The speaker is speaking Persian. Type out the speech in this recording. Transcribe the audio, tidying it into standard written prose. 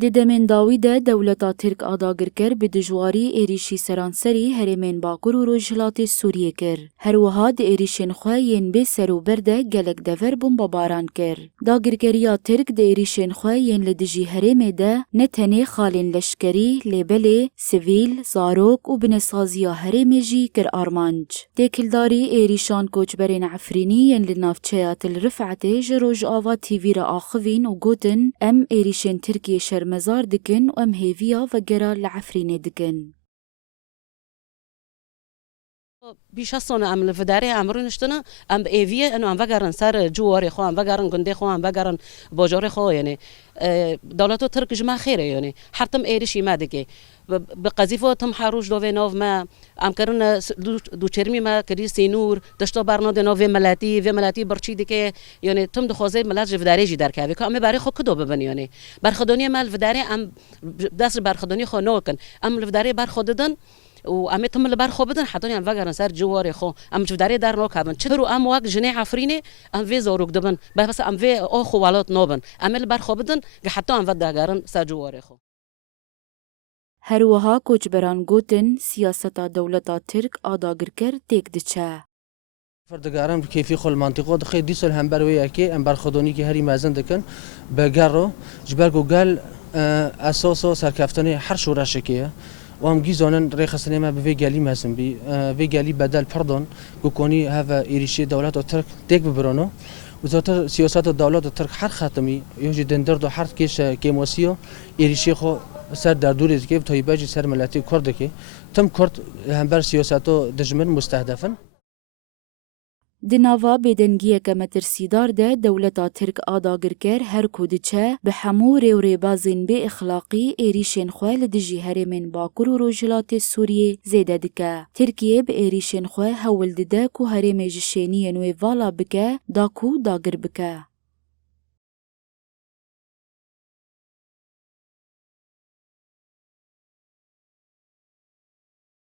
Di demên dawî de dewleta Tirk adagir kir bi dijwarî êrişî seranserî herêmên Bakur û Rojhilatê Sûriyê kir. Her wiha di êrişên xwe yên bê serûber de gelek dever bombebaran kir. Dagirkeriya Tirk di êrişên xwe yên li dijî herêmê de ne tenê xalên leşkerî, lêbelê, sivîl, zarok û binesaziya herêmê jî kir armanc. Têkildarî êrîşan koçberên Efrînî yên li navçeya Til Rifetê ji Rojava TV re axivîn û gotin em êrişên Tirkiyê şermezar dikin û em hêviya vegera li Efrînê dikin. بیش از سال عمل فداری امرو نشتن ام ایویه انو ام وگرن سر جواری خو ام وگرن گنده خو ام وگرن باجار خو یعنی دولت ترک جمع خیره یعنی حتم ایرشی ما دیگه به قذیفه تم حروج دو ناو ما ام کرن دو چرمی ما کری سینور دشتا برنامه ناو و ملاتی برچی دیگه یعنی تم دخوازه ملت فداری جی در که که ام برای خو کدو ببن یعنی برخدانی مال فداری ام دست برخدانی خو نوکن ام فداری برخدادن و ام تم لبر خو بدن حتى ام وگرن سر جواری خو ام جداری در نو کابن چرو ام واق جنی عفرینه ام وی زوروک دبن بس ام وی او خو ولات نوبن ام لبر خو بدن حتى ام ودگرن سر جواری خو هر وها کوچبران گوتن سیاستا دولتا ترک آداگر کر تک دچه. فردگارم کیفی خال منطقه دخیل دیسال هم بروی که ام برخدانی که هری مازن دکن بگرو جبر گوگل اساسا سرکفتنی هر شورش کیه وام جيزونن ريخ السينما بفيجالي مازن بي فيجالي بدل pardon كوني هذا إيريشي دولات الترك تيك ببرانو وزارة سياسات الدولات الترك حر خاتمي يوجد دندر دو حرت كيش كيموسيو إيريشي خو سر در دوری که تایباجی سر ملتی کرد که تم کرد هم بر سیاستو دجمن مستهدفن. Di nava bêdengiyeke metirsîdar de dewleta Tirk adagir kir her ku diçe bi hemû rêwrêbazên bê ixlaqî êrîşên xwe li dijî herêmên Bakur û Rojhilatê Sûriyê zêde dike. Tirkiye bi êrîşên xwe hewil dide ku herêmê ji şêniyên wê vala bike da ku dagir bike.